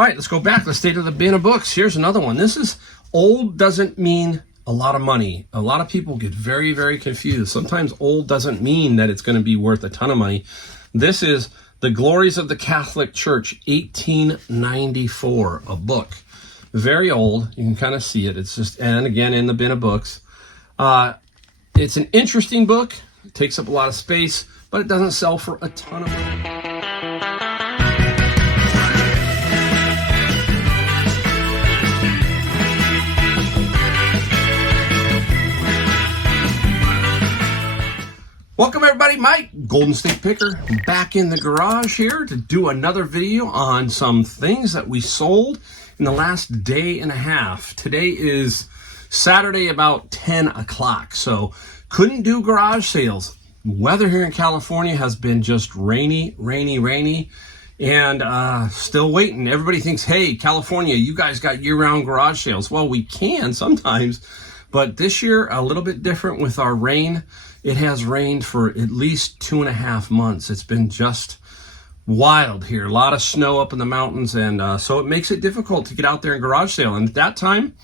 All right, let's go back. Let's stay to the bin of books. Here's another one. This is old doesn't mean a lot of money. A lot of people get very, very confused. Sometimes old doesn't mean that it's going to be worth a ton of money. This is The Glories of the Catholic Church, 1894, a book. Very old. You can kind of see it. It's just, and again, in the bin of books. It's an interesting book. It takes up a lot of space, but it doesn't sell for a ton of money. Welcome everybody, Mike, Golden State Picker, back in the garage here to do another video on some things that we sold in the last day and a half. Today is Saturday about 10 o'clock, so couldn't do garage sales. Weather here in California has been just rainy, and still waiting. Everybody thinks, hey, California, you guys got year-round garage sales. Well, we can sometimes, but this year a little bit different with our rain. It has rained for at least 2.5 months. It's been just wild here. A lot of snow up in the mountains, and so it makes it difficult to get out there and garage sale. And at that time,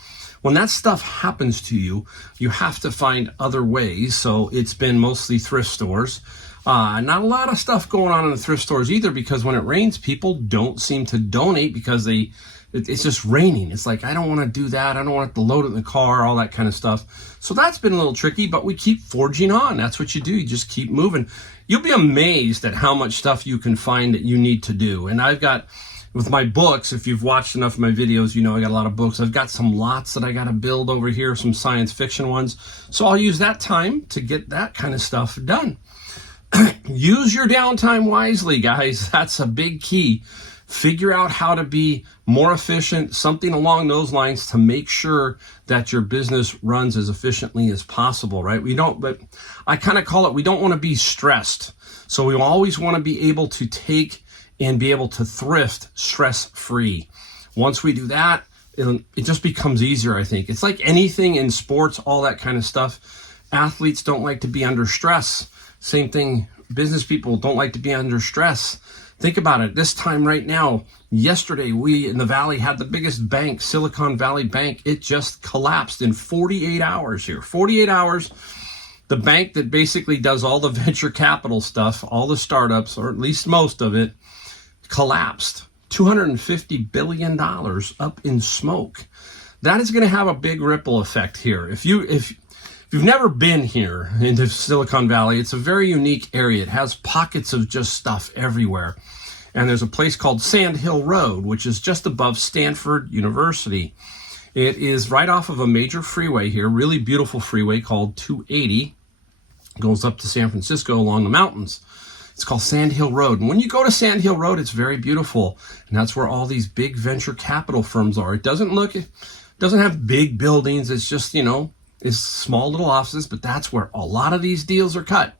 when that stuff happens to you, you have to find other ways. So it's been mostly thrift stores. Not a lot of stuff going on in the thrift stores either, because when it rains, people don't seem to donate because it's just raining. It's like, I don't want to do that. I don't want to load it in the car, all that kind of stuff. So that's been a little tricky, but we keep forging on. That's what you do. You just keep moving. You'll be amazed at how much stuff you can find that you need to do. And I've got, with my books, if you've watched enough of my videos, you know I got a lot of books. I've got some lots that I got to build over here, some science fiction ones. So I'll use that time to get that kind of stuff done. Use your downtime wisely, guys. That's a big key. Figure out how to be more efficient, something along those lines to make sure that your business runs as efficiently as possible, right? But I kind of call it, we don't want to be stressed. So we always want to be able to take and be able to thrift stress-free. Once we do that, it just becomes easier, I think. It's like anything in sports, all that kind of stuff. Athletes don't like to be under stress. Same thing, business people don't like to be under stress. Think about it. This time right now, yesterday, we in the Valley had the biggest bank, Silicon Valley Bank. It just collapsed in 48 hours here. 48 hours. The bank that basically does all the venture capital stuff, all the startups, or at least most of it, collapsed. $250 billion up in smoke. That is going to have a big ripple effect here. If you've never been here into Silicon Valley, it's a very unique area. It has pockets of just stuff everywhere. And there's a place called Sand Hill Road, which is just above Stanford University. It is right off of a major freeway here, really beautiful freeway called 280. It goes up to San Francisco along the mountains. It's called Sand Hill Road. And when you go to Sand Hill Road, it's very beautiful. And that's where all these big venture capital firms are. It doesn't have big buildings. It's just, is small little offices, but that's where a lot of these deals are cut.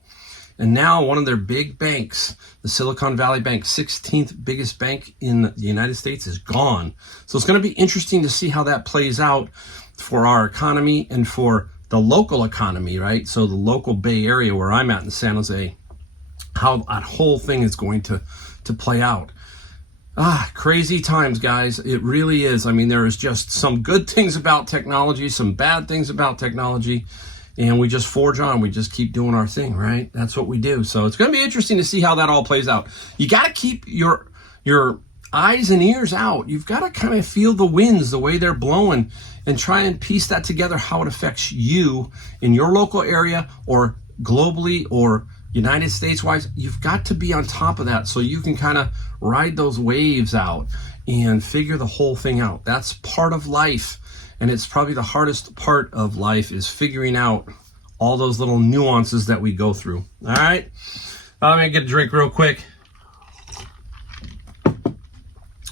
And now one of their big banks, the Silicon Valley Bank, 16th biggest bank in the United States, is gone. So it's going to be interesting to see how that plays out for our economy and for the local economy, right? So the local Bay Area where I'm at in San Jose, how that whole thing is going to play out. Crazy times, guys. It really is. I mean, there is just some good things about technology, some bad things about technology, and we just forge on. We just keep doing our thing, right? That's what we do. So it's going to be interesting to see how that all plays out. You got to keep your eyes and ears out. You've got to kind of feel the winds, the way they're blowing, and try and piece that together, how it affects you in your local area or globally or United States wise. You've got to be on top of that so you can kind of ride those waves out and figure the whole thing out. That's part of life, and it's probably the hardest part of life, is figuring out all those little nuances that we go through. All right, let me get a drink real quick. All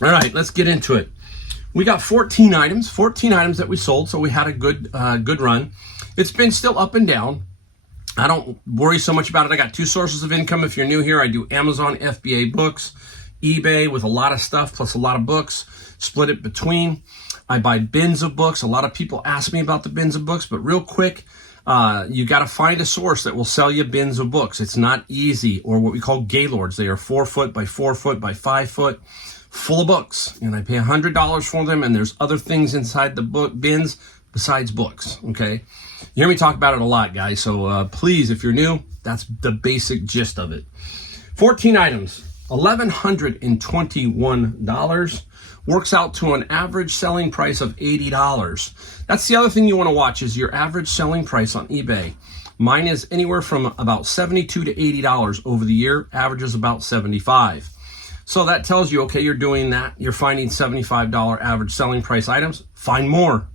right, let's get into it. We got 14 items that we sold, so we had a good run. It's been still up and down. I don't worry so much about it. I got two sources of income. If you're new here, I do Amazon FBA books, eBay with a lot of stuff plus a lot of books, split it between. I buy bins of books. A lot of people ask me about the bins of books, but real quick, you got to find a source that will sell you bins of books. It's not easy, or what we call gaylords. They are 4 foot by 4 foot by 5 foot. full of books, and I pay $100 for them, and there's other things inside the book bins besides books, okay? You hear me talk about it a lot, guys, so please, if you're new, that's the basic gist of it. 14 items, $1,121, works out to an average selling price of $80. That's the other thing you want to watch is your average selling price on eBay. Mine is anywhere from about $72 to $80 over the year, averages about $75. So that tells you, okay, you're doing that. You're finding $75 average selling price items. Find more.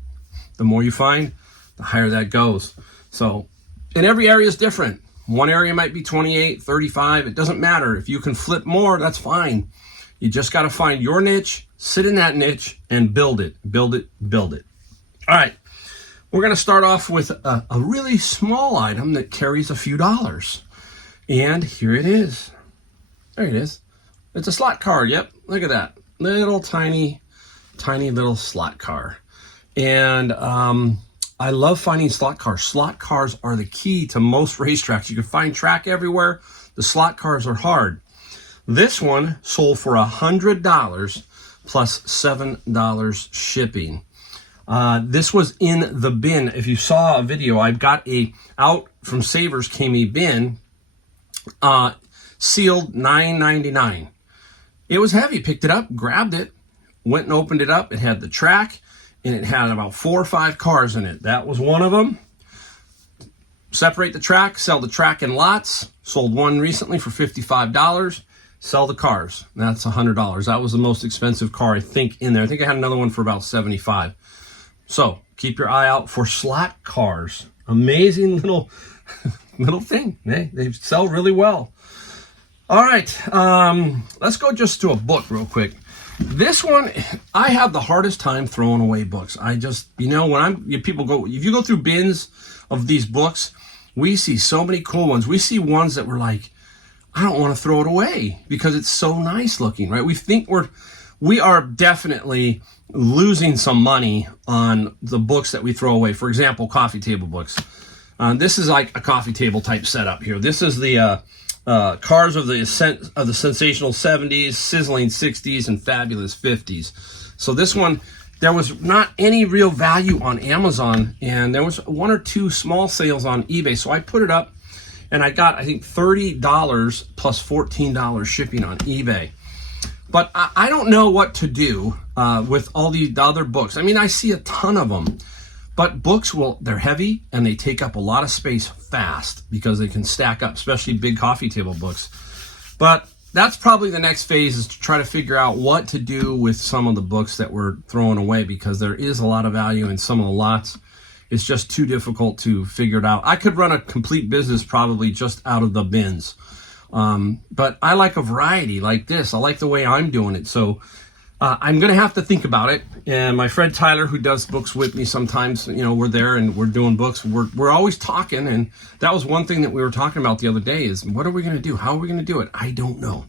The more you find, the higher that goes. So, and every area is different. One area might be 28, 35. It doesn't matter. If you can flip more, that's fine. You just got to find your niche, sit in that niche, and build it, build it, build it. All right. We're going to start off with a really small item that carries a few dollars. And here it is. There it is. It's a slot car. Yep. Look at that. Little tiny little slot car. And I love finding slot cars. Slot cars are the key to most racetracks. You can find track everywhere. The slot cars are hard. This one sold for $100 plus $7 shipping. This was in the bin. If you saw a video, I've got out from Savers came a bin, sealed $9.99. It was heavy. Picked it up, grabbed it, went and opened it up. It had the track, and it had about 4 or 5 cars in it. That was one of them. Separate the track, sell the track in lots. Sold one recently for $55. Sell the cars. That's $100. That was the most expensive car, I think, in there. I think I had another one for about $75. So keep your eye out for slot cars. Amazing little thing. They sell really well. All right, let's go just to a book real quick. This one, I have the hardest time throwing away books. I just, when if you go through bins of these books, we see so many cool ones. We see ones that we're like, I don't want to throw it away because it's so nice looking, right? We are definitely losing some money on the books that we throw away. For example, coffee table books. This is like a coffee table type setup here. This is the cars of the sensational 70s, sizzling 60s, and fabulous 50s. So this one, there was not any real value on Amazon, and there was 1 or 2 small sales on eBay. So I put it up, and I got, I think, $30 plus $14 shipping on eBay. But I don't know what to do with all the other books. I mean, I see a ton of them. But books, they're heavy and they take up a lot of space fast because they can stack up, especially big coffee table books. But that's probably the next phase, is to try to figure out what to do with some of the books that we're throwing away, because there is a lot of value in some of the lots. It's just too difficult to figure it out. I could run a complete business probably just out of the bins. But I like a variety like this. I like the way I'm doing it. So I'm going to have to think about it. And my friend Tyler, who does books with me sometimes, we're there and we're doing books. We're always talking. And that was one thing that we were talking about the other day is, what are we going to do? How are we going to do it? I don't know.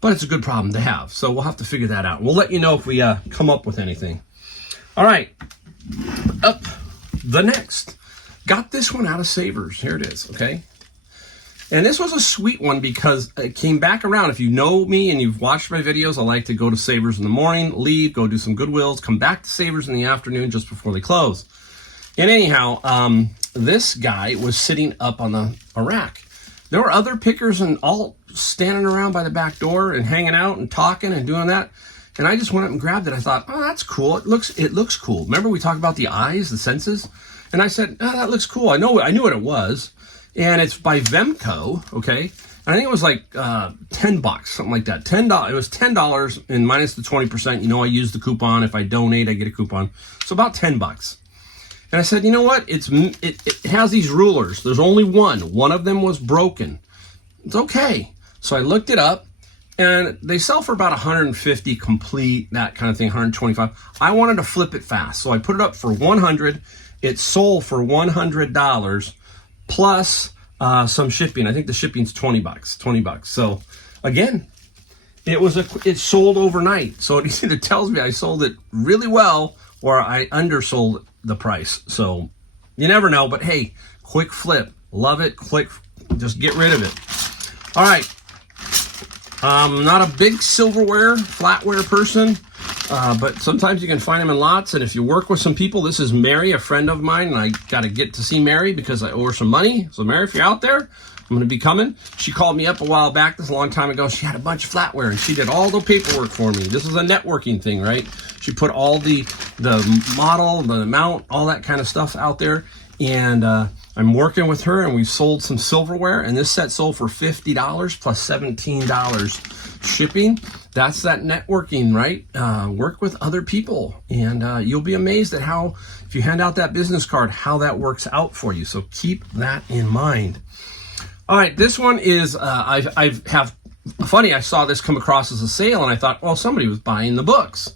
But it's a good problem to have. So we'll have to figure that out. We'll let you know if we come up with anything. All right. Up the next. Got this one out of Savers. Here it is. Okay. And this was a sweet one because it came back around. If you know me and you've watched my videos, I like to go to Savers in the morning, leave, go do some Goodwills, come back to Savers in the afternoon just before they close. And anyhow, this guy was sitting up on a rack. There were other pickers and all standing around by the back door and hanging out and talking and doing that. And I just went up and grabbed it. I thought, oh, that's cool. It looks cool. Remember we talked about the eyes, the senses? And I said, oh, that looks cool. I knew what it was. And it's by Vemco, okay? And I think it was like $10, something like that. $10. It was $10 and minus the 20%. I use the coupon. If I donate, I get a coupon. So about $10. And I said, you know what? It has these rulers. There's only one. One of them was broken. It's okay. So I looked it up, and they sell for about $150 complete, that kind of thing, $125. I wanted to flip it fast, so I put it up for $100. It sold for $100. Plus some shipping. I think the shipping's $20. So again, it sold overnight. So it either tells me I sold it really well or I undersold the price. So you never know, but hey, quick flip. Love it. Just get rid of it. All right. Not a big silverware, flatware person, but sometimes you can find them in lots. And if you work with some people, this is Mary, a friend of mine, and I got to get to see Mary because I owe her some money. So Mary, if you're out there, I'm going to be coming. She called me up a while back, this is a long time ago. She had a bunch of flatware, and she did all the paperwork for me. This is a networking thing, right? She put all the model, the mount, all that kind of stuff out there. And I'm working with her, and we sold some silverware, and this set sold for $50 plus $17 shipping. That's that networking, right? Work with other people, and you'll be amazed at how, if you hand out that business card, how that works out for you. So keep that in mind. All right, this one is, funny, I saw this come across as a sale, and I thought, well, somebody was buying the books.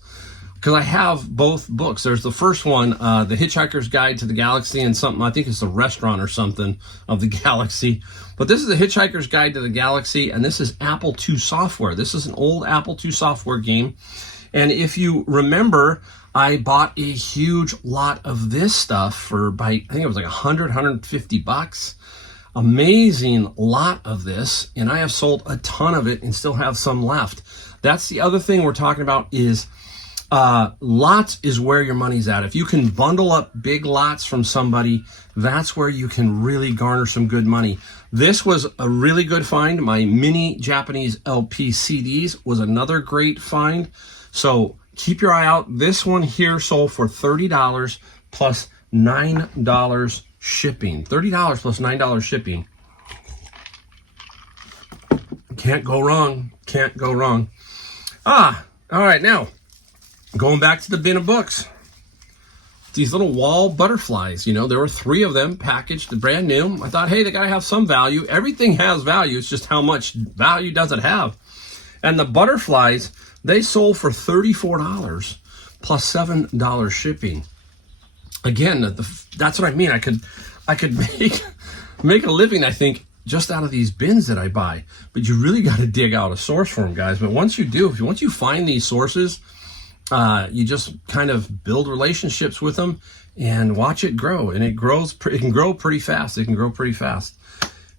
Because I have both books. There's the first one, The Hitchhiker's Guide to the Galaxy, and something, I think it's a restaurant or something of the galaxy. But this is The Hitchhiker's Guide to the Galaxy, and this is Apple II software. This is an old Apple II software game. And if you remember, I bought a huge lot of this stuff for, I think it was like $150. Amazing lot of this, and I have sold a ton of it and still have some left. That's the other thing we're talking about is lots is where your money's at. If you can bundle up big lots from somebody, that's where you can really garner some good money. This was a really good find. My mini Japanese LP CDs was another great find. So keep your eye out. This one here sold for $30 plus $9 shipping. $30 plus $9 shipping. Can't go wrong. Can't go wrong. All right, now going back to the bin of books, these little wall butterflies, you know, there were 3 of them packaged brand new. I thought, hey, they gotta have some value. Everything has value. It's just how much value does it have? And the butterflies, they sold for $34 plus $7 shipping. Again, that's what I mean. I could make a living, I think, just out of these bins that I buy. But you really got to dig out a source for them, guys. But once you do, once you find these sources, you just kind of build relationships with them and watch it grow. And it can grow pretty fast. It can grow pretty fast.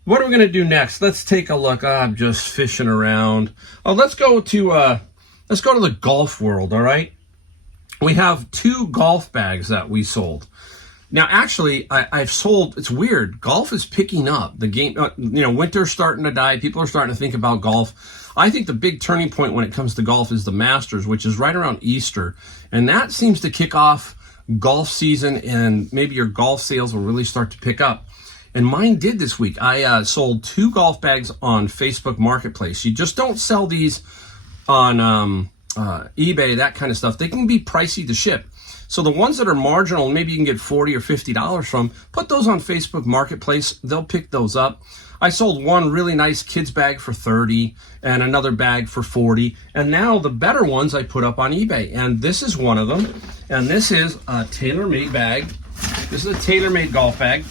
What are we going to do next? Let's take a look. I'm just fishing around. Oh, let's go to the golf world. All right. We have 2 golf bags that we sold. Now, actually, I've sold, it's weird. Golf is picking up. The game, winter's starting to die. People are starting to think about golf. I think the big turning point when it comes to golf is the Masters, which is right around Easter. And that seems to kick off golf season, and maybe your golf sales will really start to pick up. And mine did this week. I sold 2 golf bags on Facebook Marketplace. You just don't sell these on eBay, that kind of stuff. They can be pricey to ship. So the ones that are marginal, maybe you can get $40 or $50 from, put those on Facebook Marketplace. They'll pick those up. I sold one really nice kids bag for $30 and another bag for $40. And now the better ones I put up on eBay. And this is one of them. And this is a tailor-made bag. This is a tailor-made golf bag.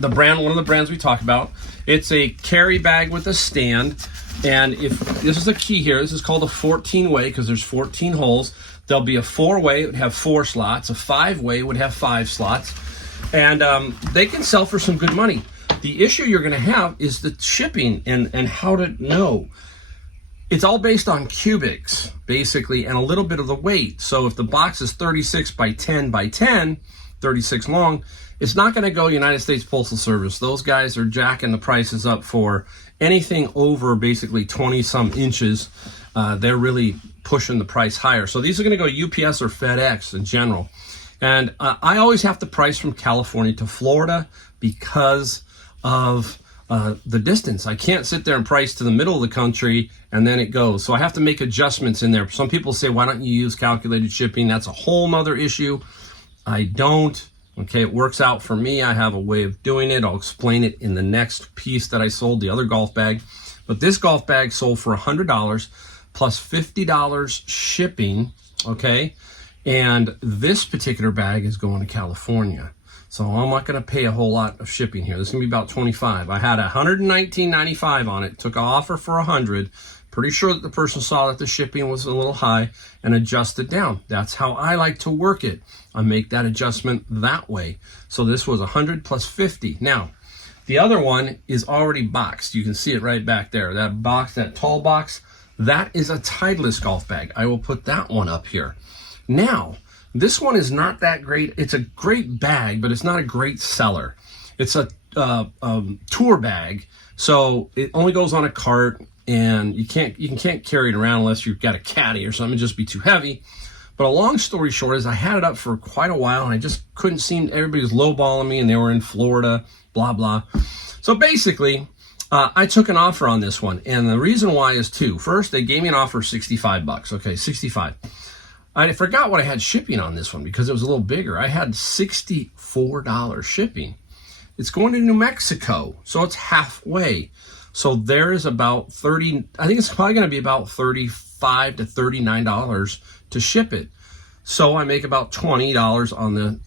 The brand, one of the brands we talk about. It's a carry bag with a stand. And if this is the key here, this is called a 14-way because there's 14 holes. There'll be a 4-way, it would have 4 slots. A 5-way would have 5 slots. And they can sell for some good money. The issue you're going to have is the shipping and how to know. It's all based on cubics, basically, and a little bit of the weight. So if the box is 36 by 10 by 10, 36 long, it's not going to go United States Postal Service. Those guys are jacking the prices up for anything over basically 20-some inches. They're really pushing the price higher. So these are going to go UPS or FedEx in general. And I always have to price from California to Florida because of the distance. I can't sit there and price to the middle of the country and then it goes. So I have to make adjustments in there. Some people say, why don't you use calculated shipping? That's a whole nother issue. I don't. Okay, it works out for me. I have a way of doing it. I'll explain it in the next piece that I sold, the other golf bag. But this golf bag sold for $100 plus $50 shipping, okay? And this particular bag is going to California. So I'm not going to pay a whole lot of shipping here. This is going to be about $25. I had $119.95 on it. Took an offer for $100. Pretty sure that the person saw that the shipping was a little high and adjusted down. That's how I like to work it. I make that adjustment that way. So this was $100 plus $50. Now, The other one is already boxed. You can see it right back there. That box, that tall box, that is a Titleist golf bag. I will put that one up here. Now, this one is not that great. It's a great bag, but it's not a great seller. It's a tour bag, so it only goes on a cart, and you can't carry it around unless you've got a caddy or something. It'd just be too heavy. But a long story short is I had it up for quite a while, and I just couldn't seem, everybody was lowballing me, and they were in Florida, blah, blah. So basically, I took an offer on this one, and the reason why is two. First, they gave me an offer of 65 bucks. Okay, 65. I forgot what I had shipping on this one because it was a little bigger. I had $64 shipping. It's going to New Mexico, so it's halfway. So there is about 30, I think it's probably going to be about $35 to $39 to ship it. So I make about $20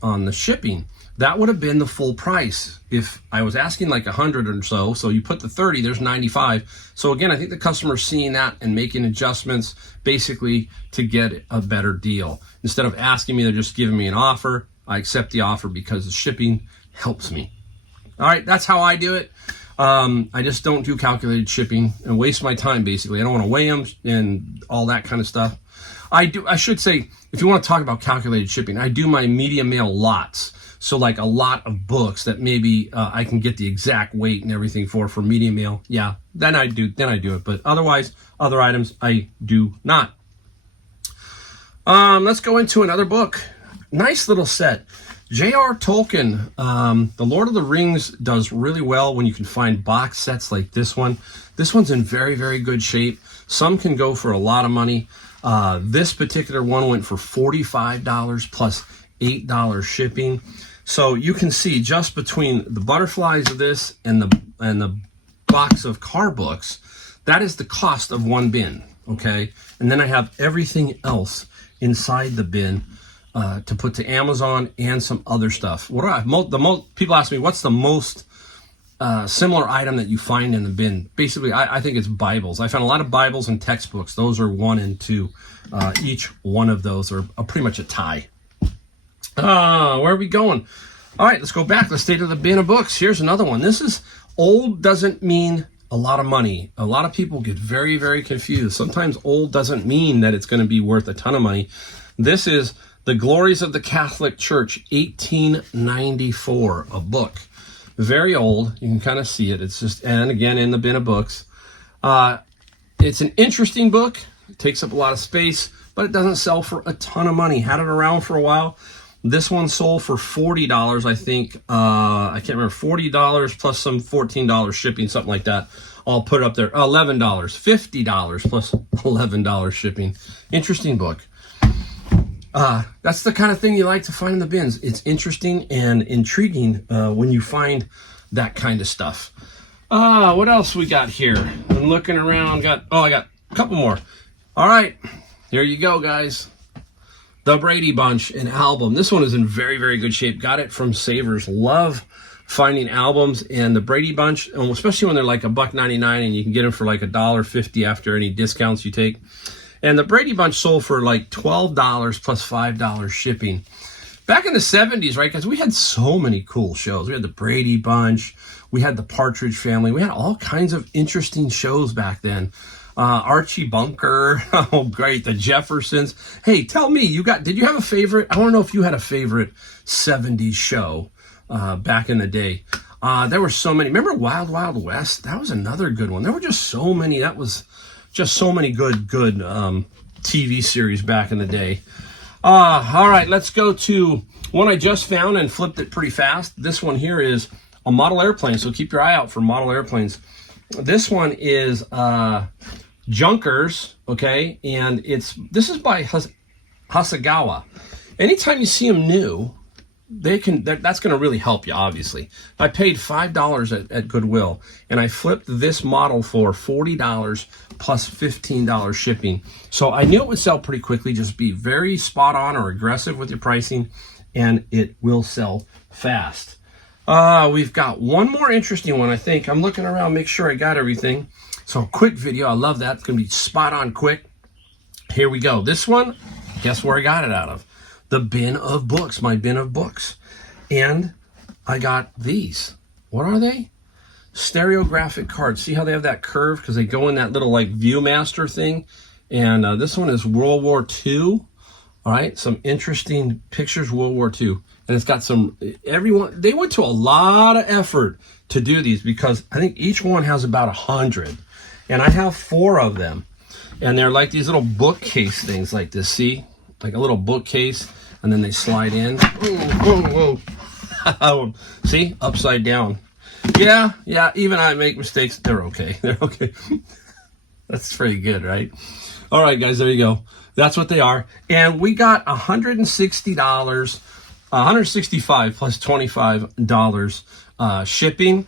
on the shipping. That would have been the full price if I was asking like 100 or so. So you put the 30, there's 95. So again, I think the customer's seeing that and making adjustments basically to get a better deal. Instead of asking me, they're just giving me an offer. I accept the offer because the shipping helps me. All right, that's how I do it. I just don't do calculated shipping and waste my time, basically. I don't want to weigh them and all that kind of stuff. I should say, if you want to talk about calculated shipping, I do my media mail lots. So like a lot of books that maybe I can get the exact weight and everything for media mail. Yeah, then I do it. But otherwise, other items, I do not. Let's go into another book. Nice little set. J.R. Tolkien, The Lord of the Rings does really well when you can find box sets like this one. This one's in very, very good shape. Some can go for a lot of money. This particular one went for $45 plus $8 shipping. So you can see just between the butterflies of this and the box of car books, that is the cost of one bin, okay? And then I have everything else inside the bin to put to Amazon and some other stuff. People ask me, what's the most similar item that you find in the bin? Basically, I think it's Bibles. I found a lot of Bibles and textbooks. Those are 1 and 2. Each one of those are pretty much a tie. Where are we going? All right, let's go back. Let's stay to the bin of books. Here's another one. This is old doesn't mean a lot of money. A lot of people get very, very confused. Sometimes old doesn't mean that it's going to be worth a ton of money. This is The Glories of the Catholic Church, 1894, a book. Very old. You can kind of see it. It's just, and again, in the bin of books. It's an interesting book. It takes up a lot of space, but it doesn't sell for a ton of money. Had it around for a while. This one sold for $40, I think. I can't remember, $40 plus some $14 shipping, something like that. I'll put it up there. $11, $50 plus $11 shipping. Interesting book. That's the kind of thing you like to find in the bins. It's interesting and intriguing when you find that kind of stuff. What else we got here? I'm looking around. I got a couple more. All right, here you go, guys. The Brady Bunch, an album. This one is in very, very good shape. Got it from Savers. Love finding albums, and the Brady Bunch, especially when they're like $1.99 and you can get them for like $1.50 after any discounts you take. And the Brady Bunch sold for like $12 plus $5 shipping. Back in the 70s, right, guys, we had so many cool shows. We had the Brady Bunch. We had the Partridge Family. We had all kinds of interesting shows back then. Archie Bunker. Oh, great. The Jeffersons. Hey, tell me, did you have a favorite? I want to know if you had a favorite 70s show back in the day. There were so many. Remember Wild Wild West? That was another good one. There were just so many. That was just so many good TV series back in the day. All right, let's go to one I just found and flipped it pretty fast. This one here is a model airplane, so keep your eye out for model airplanes. This one is Junkers, okay, and this is by Hasegawa. Anytime you see them new, that's going to really help you, obviously. I paid $5 at Goodwill, and I flipped this model for $40 plus $15 shipping. So I knew it would sell pretty quickly. Just be very spot on or aggressive with your pricing, and it will sell fast. We've got one more interesting one, I think. I'm looking around, make sure I got everything. So a quick video, I love that. It's going to be spot on quick. Here we go. This one, guess where I got it out of? The bin of books, my bin of books. And I got these. What are they? stereographic cards. See how they have that curve? Because they go in that little like Viewmaster thing. And this one is World War II. All right, some interesting pictures, World War II. And it's got some, they went to a lot of effort to do these because I think each one has about 100. And I have 4 of them. And they're like these little bookcase things like this, see? Like a little bookcase, and then they slide in. Whoa, whoa. See? Upside down. Yeah, even I make mistakes. They're okay. They're okay. That's pretty good, right? All right, guys, there you go. That's what they are. And we got $160, $165 plus $25 shipping.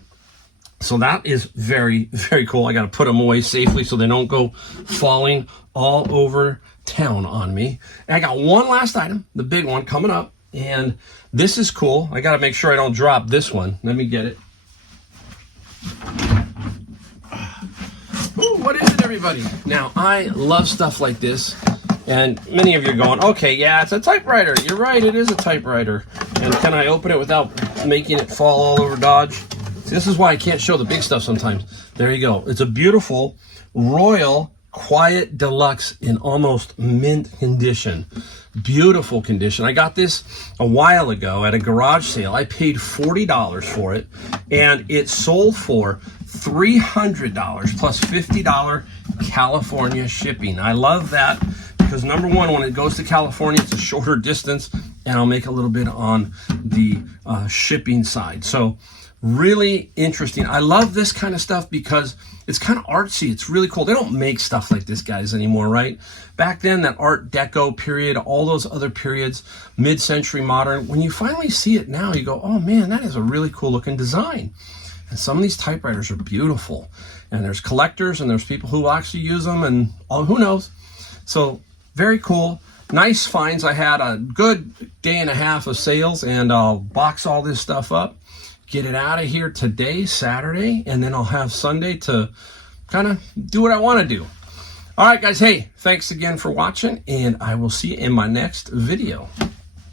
So that is very, very cool. I got to put them away safely so they don't go falling all over town on me. And I got one last item, the big one coming up. And this is cool. I got to make sure I don't drop this one. Let me get it. Ooh, what is it, everybody? Now, I love stuff like this. And many of you are going, okay, yeah, it's a typewriter. You're right, it is a typewriter. And can I open it without making it fall all over Dodge? See, this is why I can't show the big stuff sometimes. There you go. It's a beautiful Royal Quiet Deluxe in almost mint condition. Beautiful condition. I got this a while ago at a garage sale. I paid $40 for it, and it sold for $300 plus $50 California shipping. I love that because number one, when it goes to California, it's a shorter distance, and I'll make a little bit on the shipping side. So really interesting. I love this kind of stuff because it's kind of artsy. It's really cool. They don't make stuff like this, guys, anymore, right? Back then, that Art Deco period, all those other periods, mid-century modern, when you finally see it now, you go, oh man, that is a really cool looking design. And some of these typewriters are beautiful. And there's collectors and there's people who actually use them, and who knows. So very cool. Nice finds. I had a good day and a half of sales, and I'll box all this stuff up, get it out of here today, Saturday, and then I'll have Sunday to kind of do what I want to do. All right, guys. Hey, thanks again for watching, and I will see you in my next video.